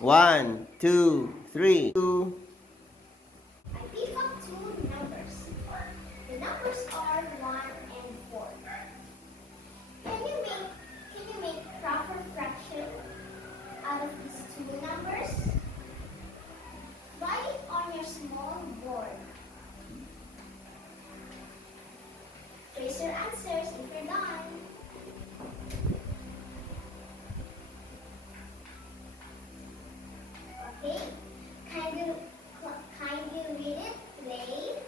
1, 2, 3. I pick up two numbers. The numbers are 1 and 4. Can you make proper fraction out of these two numbers? Write it on your small board. Trace your answers if you're done. Okay, kindly read it, play.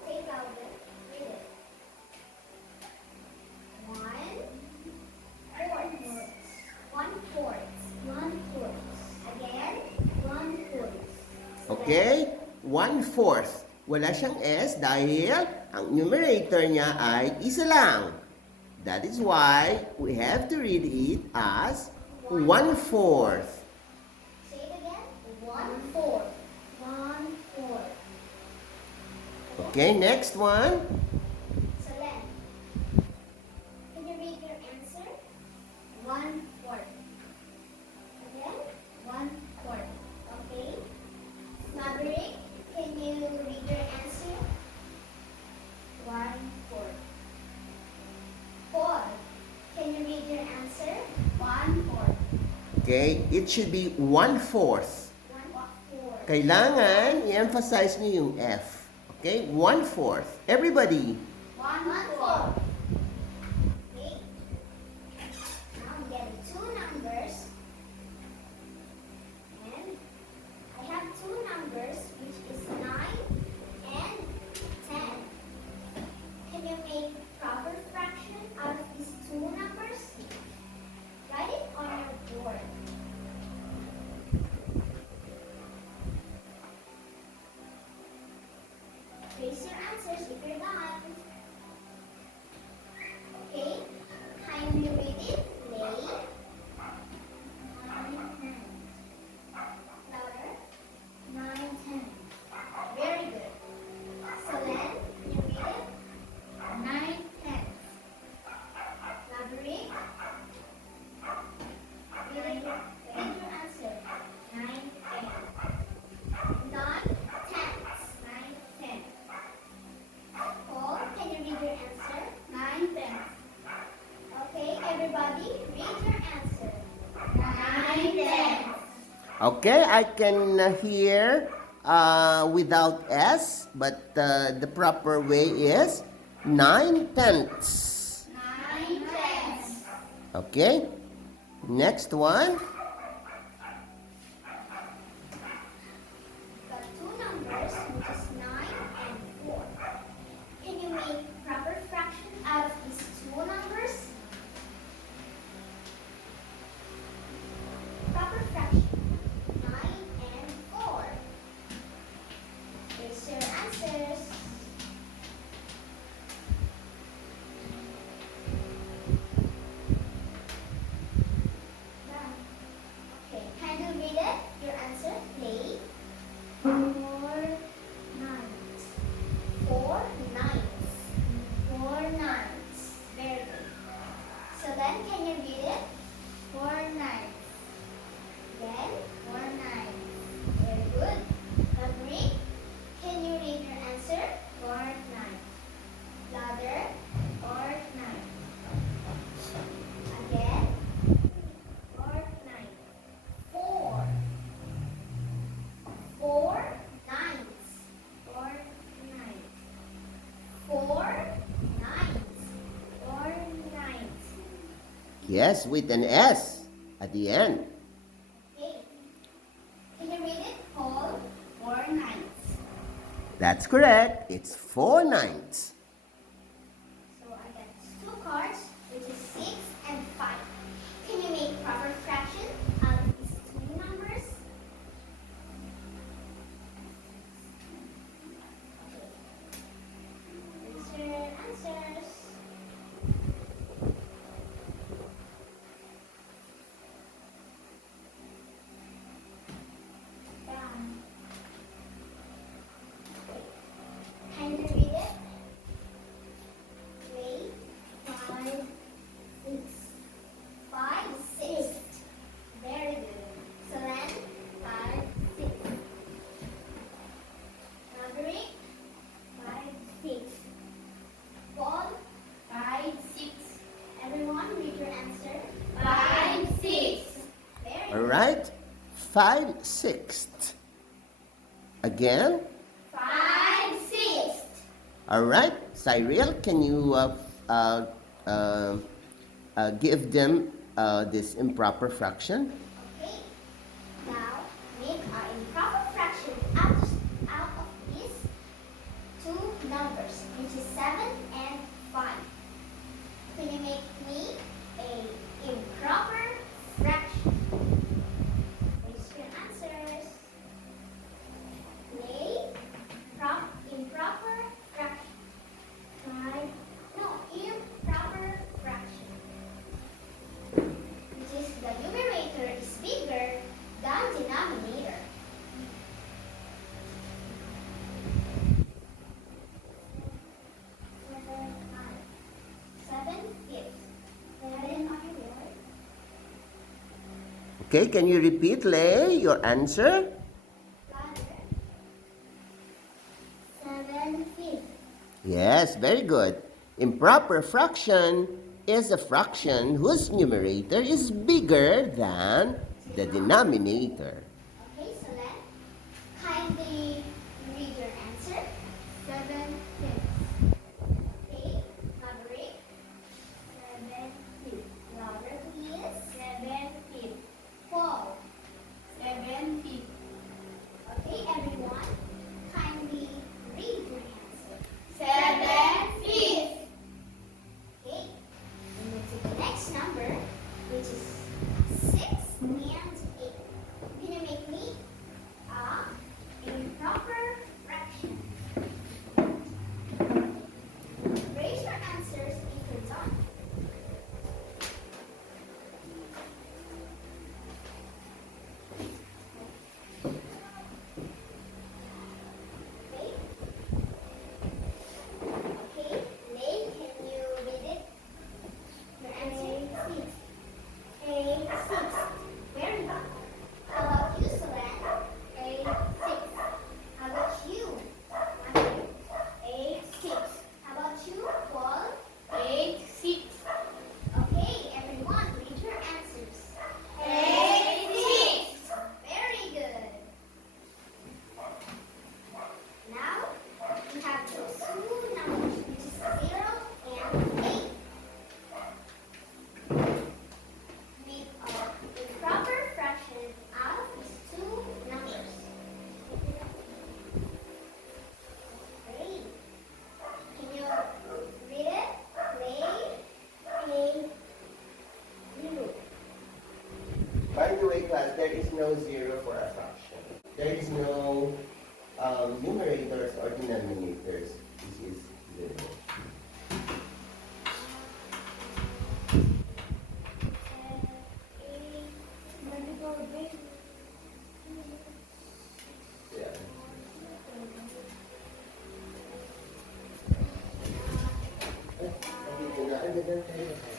Say louder, read it. 1/4. 1/4. 1/4. Again, 1/4. Okay? 1/4. Wala siyang S dahil ang numerator niya ay isa lang. That is why we have to read it as 1/4. Say it again. 1/4. 1/4. Okay, next one. So then, can you read your answer? 1/4. Again, 1/4. Okay. Maverick, can you read your answer? 1/4. Paul, can you read your answer? 1/4. Okay, it should be 1/4. 1/4. Kailangan i-emphasize niyo yung F. Okay, 1/4. Everybody. 1/4. Okay. Now I'm getting two numbers. And I have two numbers, which is 9 and 10. Can you make proper fraction out of these two numbers? Write it on your board. Trace your answers if you're done. Okay, kindly read it, play. 9, 10. Louder. 9, 10. Very good. Solen, can you read it? 9, 10. Maverick, read your answer. 9, 10. Don, 10s. 9, 10. Paul, can you read your answer? 9, 10. Okay, everybody, read your answer. 9, 10. Okay, I can hear without S, but the proper way is 9/10. 9, 10. Okay, next one. Got two numbers, which is 9 and 4. Can you make proper fraction out of these two numbers? Proper fraction. 9 and 4. Here's your answers. Done. Okay, can you read it? Your answer, play. 4 nines. 4 nines. 4 nines. Very good. So then, can you read it? 4 nines. Again, 4 nines. Very good. Maverick, can you read your answer? 4 nines. Louder. 4 nines. Again, 4 nines. 4. 4 nines. 4 nines. 4 nines. 4 nines. Yes, with an S at the end. Okay. Can you read it? Paul? 4 nines. That's correct. It's 4/9. So I got two cards, which is 6 and 5. Can you make proper fraction out of these two numbers? Okay. Here's your answers. Done. Okay. Can you read it? right? 5/6. Again? 5/6. All right. Cyril, can you give them this improper fraction? Okay. Now make our improper fraction out of these two numbers, which is 7 and 5. Can you make me a improper fraction? Raise your answers. Improper fraction. Improper fraction. Which is the numerator is bigger than denominator. Seven-fifths. Okay, can you repeat, Lay, your answer? 7/5. Yes, very good. Improper fraction is a fraction whose numerator is bigger than the denominator. Okay, so then kindly read your answer. 7/5. Okay, elaborate. 7/5. Louder, please. 7/5. Paul. 7/5. Okay, everyone, kindly read your answer. 7/5. Okay, and then to the next number, which is 6 and 8. You're gonna make me a improper fraction. Raise your answers if you're done. Okay. Okay, Lay, can you read it? Your answer? 6. 6. Very good. How about you, Solen? 6. How about you? Matthew? 6. How about you, Paul? 6. Okay, everyone, read your answers. 6. Very good. Now, we have those two numbers, which is 0 and 8. Make a improper fraction out of these two numbers. Great. Can you read it? Play. 0. By the way, class, there is no zero for a fraction. There is no numerators or denominators. This is zero. Yeah. Ay, nandito na. Ay, ganun tayo.